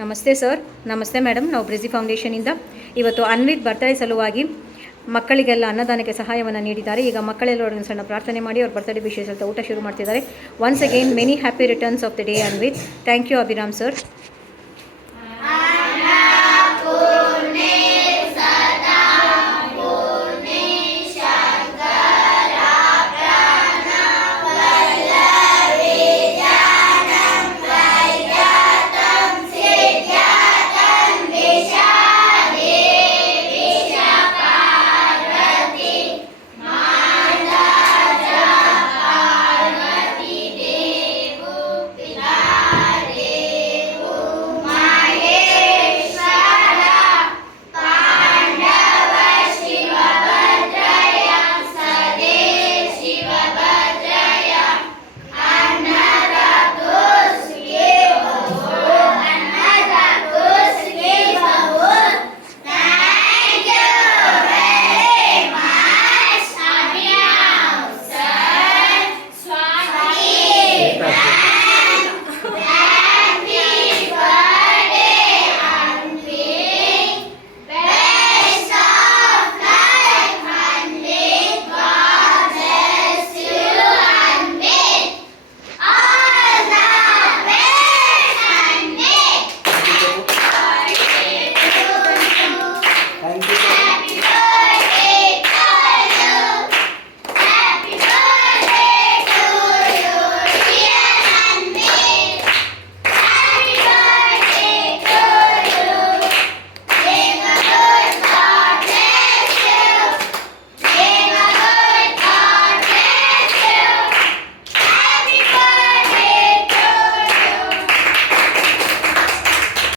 ನಮಸ್ತೆ ಸರ್. ನಮಸ್ತೆ ಮೇಡಮ್. ನಾವು ಬ್ರಿಜಿ ಫೌಂಡೇಶನಿಂದ ಇವತ್ತು ಅನ್ವಿತ್ ಬರ್ತ್ಡೇ ಸಲುವಾಗಿ ಮಕ್ಕಳಿಗೆಲ್ಲ ಅನ್ನದಾನಕ್ಕೆ ಸಹಾಯವನ್ನು ನೀಡಿದ್ದಾರೆ. ಈಗ ಮಕ್ಕಳೆಲ್ಲ ಒಂದು ಸಣ್ಣ ಪ್ರಾರ್ಥನೆ ಮಾಡಿ ಅವ್ರ ಬರ್ತ್ಡೇ ವಿಶೇಷ ಊಟ ಶುರು ಮಾಡ್ತಿದ್ದಾರೆ. Once again many happy returns of the day Anvith. Thank you Abhiram sir.